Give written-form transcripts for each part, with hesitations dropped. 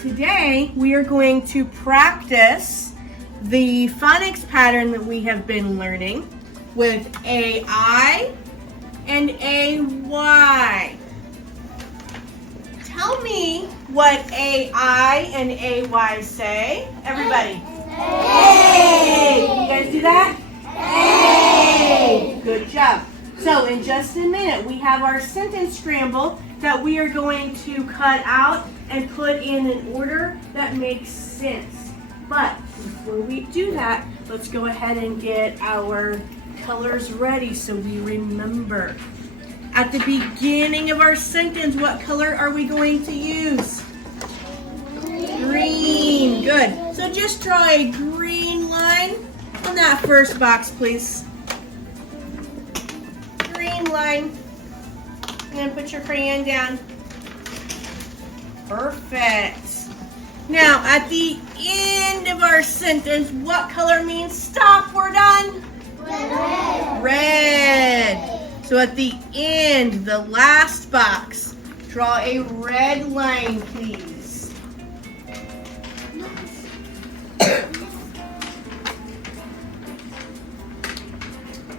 Today we are going to practice the phonics pattern that we have been learning with AI and AY. Tell me what AI and AY say. Everybody. Hey! Can you guys do that? Hey! Good job. So in just a minute, we have our sentence scramble that we are going to cut out and put in an order that makes sense. But before we do that, let's go ahead and get our colors ready so we remember. At the beginning of our sentence, what color are we going to use? Green. Good. So just draw a green line on that first box, please. Green line. And then put your crayon down. Perfect. Now, at the end of our sentence, what color means stop? We're done? Red. Red. So at the end, the last box, draw a red line, please.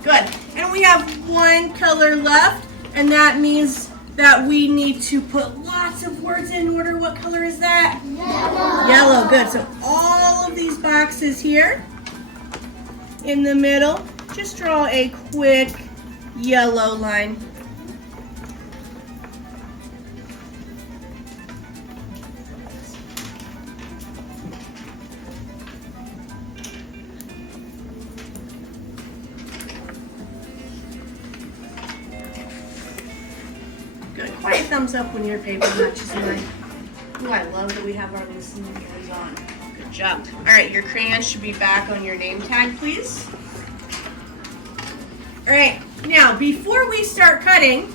Good. And we have one color left, and that means that we need to put lots of words in order. What color is that? Yellow. Yellow, good. So all of these boxes here in the middle, just draw a quick yellow line. Good. Quiet thumbs up when your paper matches mine. Ooh, I love that we have our listening ears on. Good job. All right, your crayon should be back on your name tag, please. All right, now before we start cutting,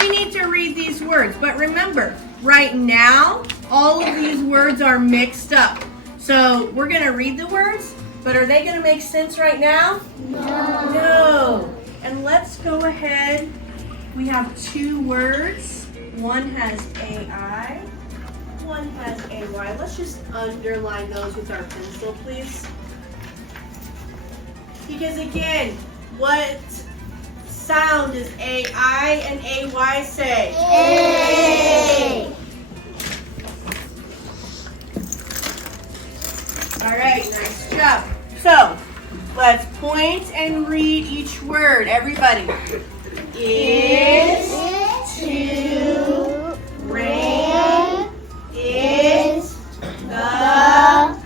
we need to read these words. But remember, right now, all of these words are mixed up. So we're gonna read the words, but are they gonna make sense right now? No. No. And let's go ahead. We have two words. One has AI, one has AY. Let's just underline those with our pencil, please. Because again, what sound does AI and AY say? A. All right, nice job. So, let's point and read each word. Everybody. Is to rain is the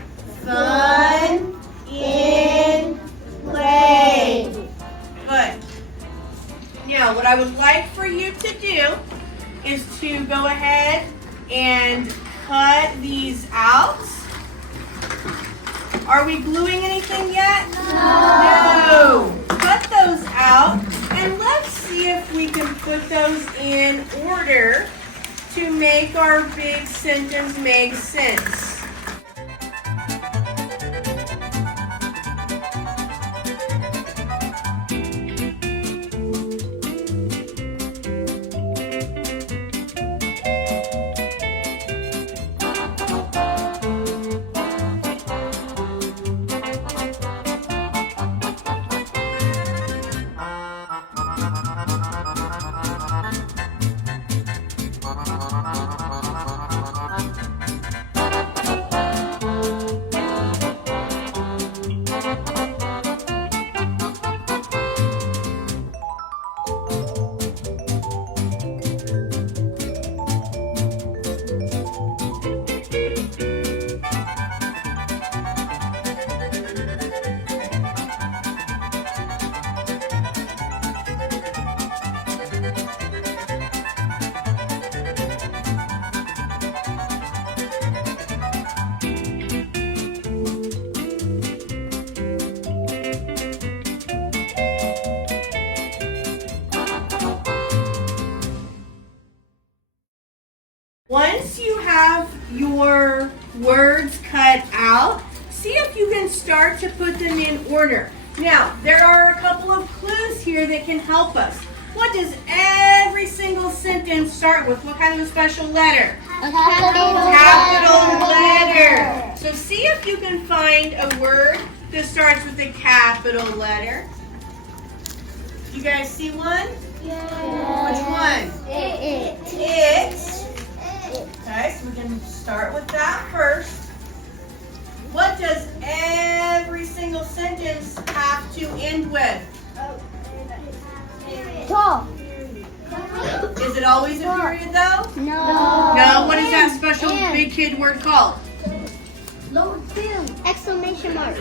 fun in play. Good. Now, what I would like for you to do is to go ahead and cut these out. Are we gluing anything yet? No. Cut those out, and let's see if we can put those in order to make our big sentence make sense. Once you have your words cut out, see if you can start to put them in order. Now, there are a couple of clues here that can help us. What does every single sentence start with? What kind of a special letter? A capital Letter. So see if you can find a word that starts with a capital letter. You guys see one? Which one? It. It. Okay, so we can start with that first. What does every single sentence have to end with? Talk. Is it always a period though? No. No, what is that special big kid word called? Exclamation mark.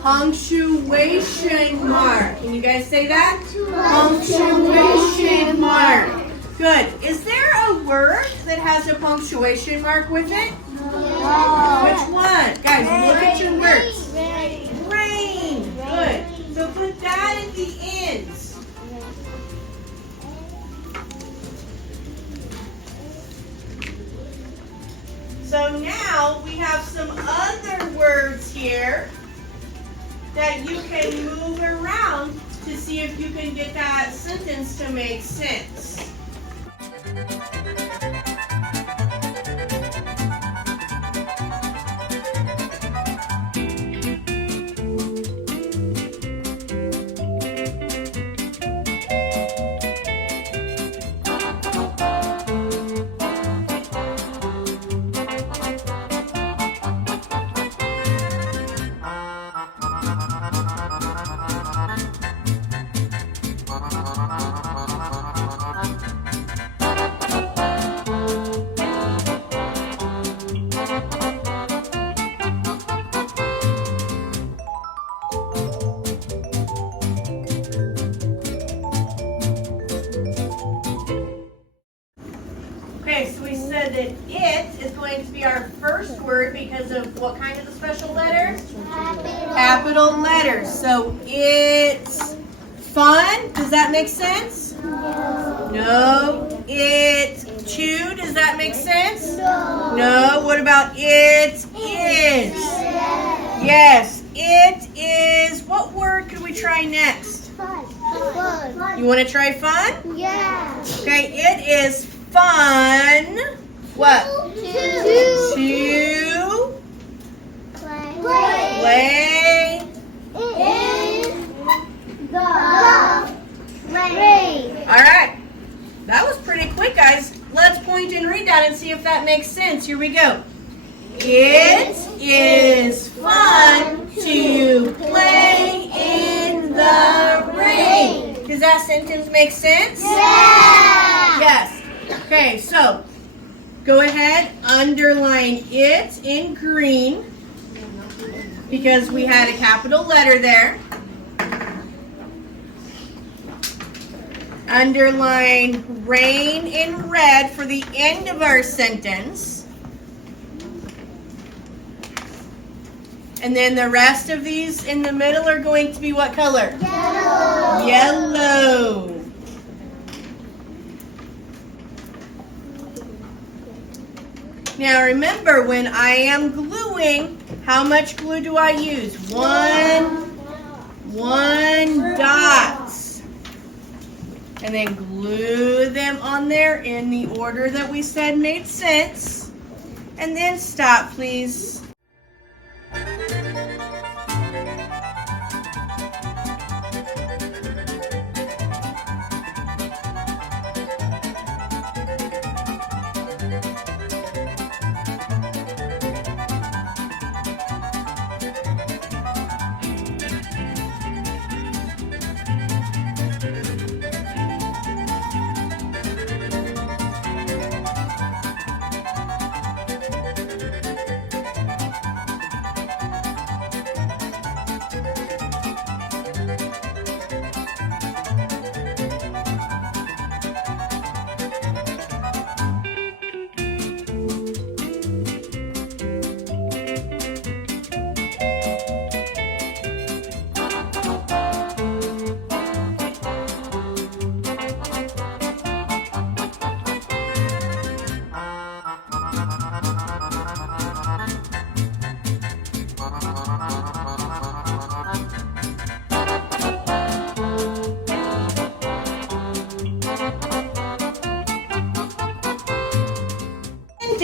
Punctuation mark. Can you guys say that? Punctuation mark. Good. Is there a word that has a punctuation mark with it? Which one? Guys, look at your words. Rain. Good. So put that at the ends. So now we have some other words here that you can move around to see if you can get that sentence to make sense. Okay, so we said that it is going to be our first word because of what kind of a special letter? Capital letters. So it's fun. Does that make sense? No. It's chew. Does that make sense? No. What about it is? Yes. It is. What word could we try next? Fun. You want to try fun? Yeah. Okay, it is fun. What? To play in the rain. All right. That was pretty quick, guys. Let's point and read that and see if that makes sense. Here we go. It is fun to play in the rain. Does that sentence make sense? Yeah. Yes. Okay, so go ahead, underline it in green because we had a capital letter there. Underline rain in red for the end of our sentence. And then the rest of these in the middle are going to be what color? Yellow. Yellow. Now remember, when I am gluing, how much glue do I use? One dots. And then glue them on there in the order that we said made sense. And then stop, please.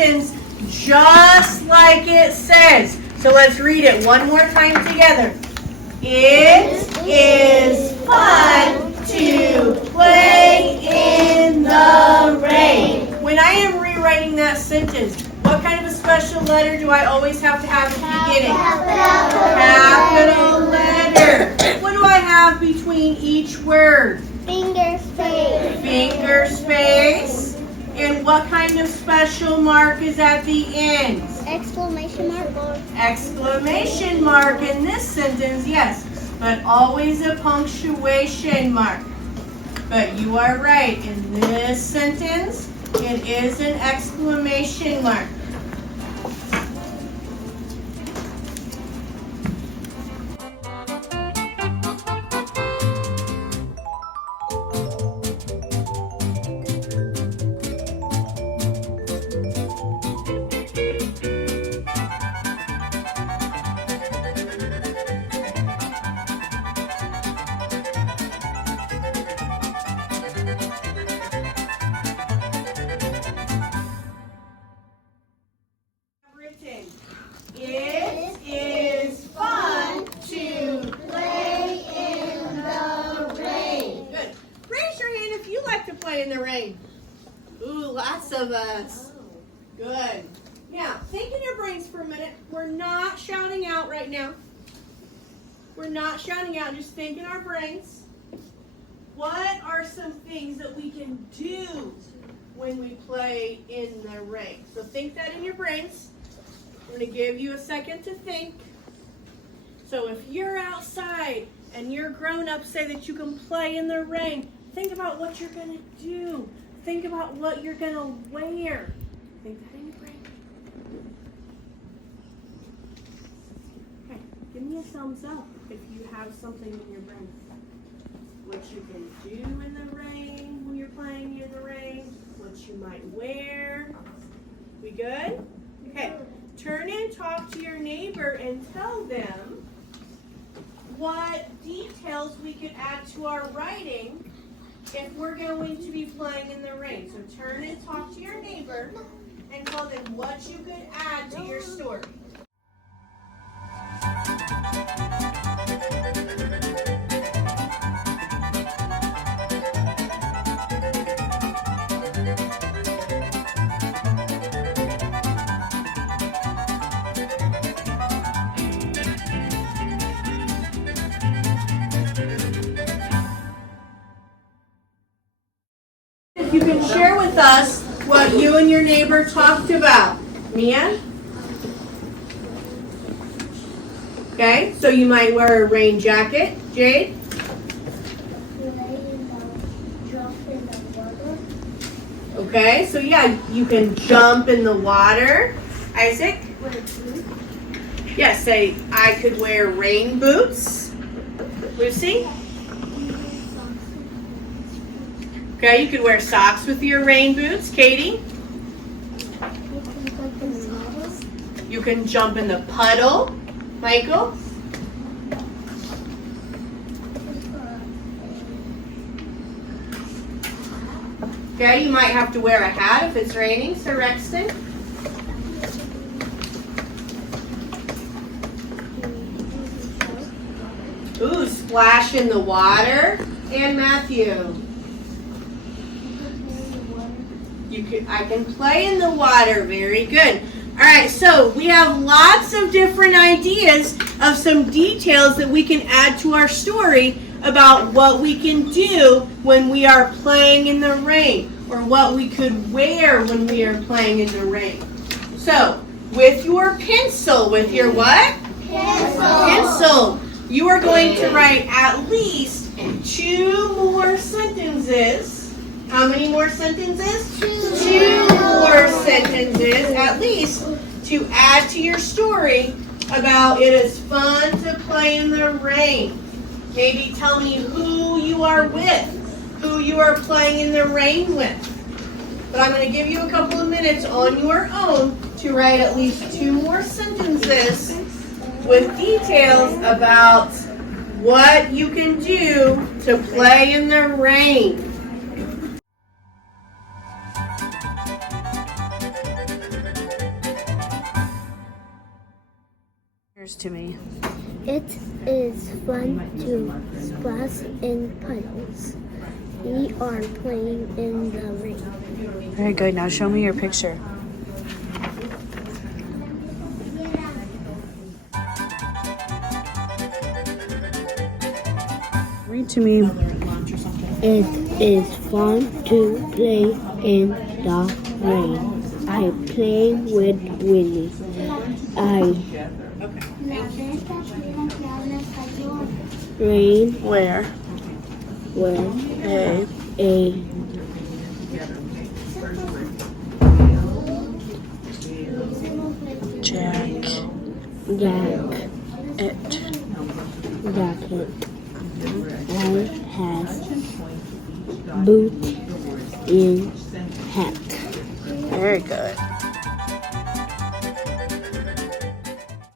sentence just like it says. So let's read it one more time together. It is fun to play in the rain. When I am rewriting that sentence, what kind of a special letter do I always have to have at the beginning? Capital letter. What do I have between each word? Finger space. Finger space. And what kind of special mark is at the end? Exclamation mark. Exclamation mark in this sentence, yes, but always a punctuation mark. But you are right, in this sentence, it is an exclamation mark. It is fun to play in the rain. Good. Raise your hand if you like to play in the rain. Ooh, lots of us. Good. Now, think in your brains for a minute. We're not shouting out right now. We're not shouting out, just think in our brains. What are some things that we can do when we play in the rain? So think that in your brains. I'm going to give you a second to think. So if you're outside and your grown-ups say that you can play in the rain, think about what you're going to do. Think about what you're going to wear. Think that in your brain. Okay, give me a thumbs up if you have something in your brain. What you can do in the rain when you're playing in the rain. What you might wear. We good? Okay. Turn and talk to your neighbor and tell them what details we could add to our writing if we're going to be playing in the rain. So turn and talk to your neighbor and tell them what you could add to your story. You can share with us what you and your neighbor talked about. Mia? Okay, so you might wear a rain jacket. Jade? Okay, so yeah, you can jump in the water. Isaac? Yes, say, I could wear rain boots. Lucy? Okay, you could wear socks with your rain boots. Katie? You can jump in the puddle. Michael? Okay, you might have to wear a hat if it's raining. Sir Rexton? Ooh, splash in the water. And Matthew? I can play in the water. Very good. All right, so we have lots of different ideas of some details that we can add to our story about what we can do when we are playing in the rain, or what we could wear when we are playing in the rain. So, with your pencil, with your what? Pencil. You are going to write at least 2 more sentences. How many more sentences? 2 more sentences, at least, to add to your story about it is fun to play in the rain. Maybe tell me who you are with, who you are playing in the rain with. But I'm going to give you a couple of minutes on your own to write at least 2 more sentences with details about what you can do to play in the rain. pictures to me. It is fun to splash in puddles. We are playing in the rain. Very good. Now show me your picture. Read to me. It is fun to play in the rain. I play with Willie. Rain Where? with A. a Jack. It. jacket. I have boot in hat. Very good.